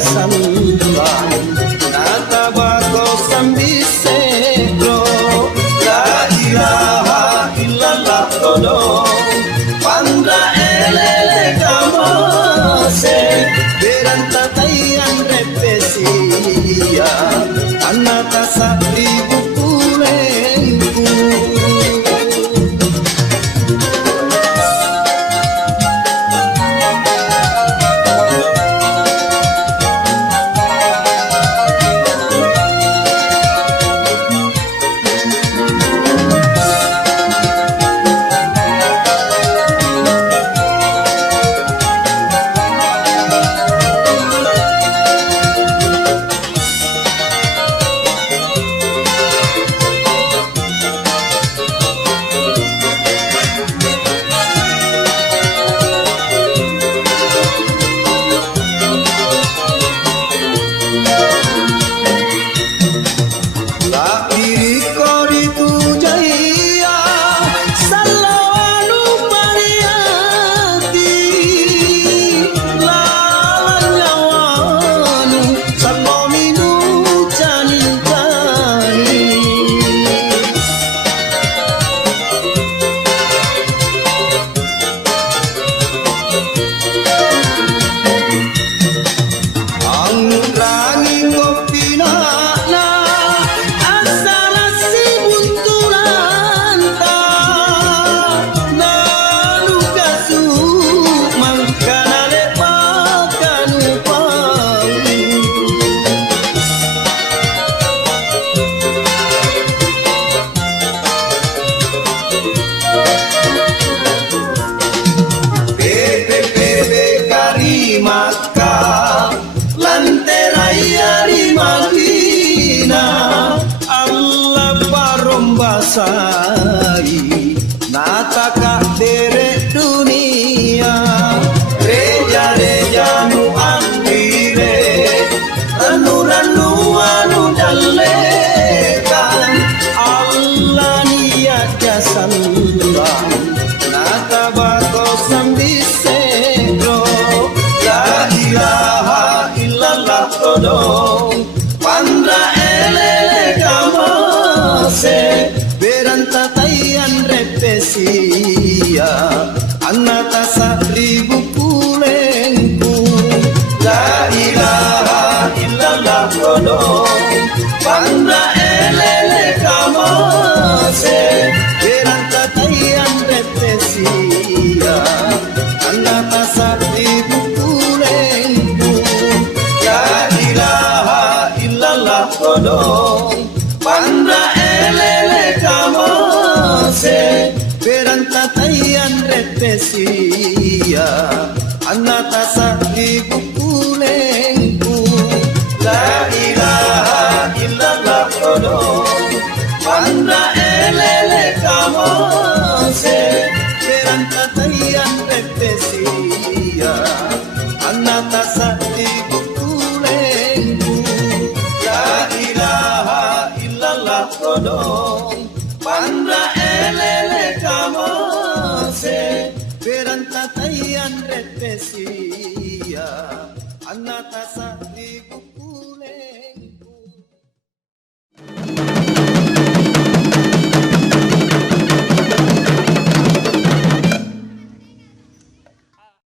sambang natabako sambisekro la ilaha illallah todong pandra elele kamose beranta tayan repesia anata satribu pulenku. Maka lanteraya di Madinah Allah barombasai nataka dere dunia reja-reja nu andire ranu-ranu anu dalekan Allah niat jasambang natabako sambisekro la ilaha illallah todong pandra elele kamose beranta tayan repesia anata satribu pulenku la ilaha illallah todong pandra elele kamose beranta tayan repesia anata satribu todong pandra elele kamose beranta tayan repesia anata satribu pulenku la ilaha illallah todong pandra elele kamose beranta tayan repesia anata satribu todong pandra elele kamose beranta tayan repesia anata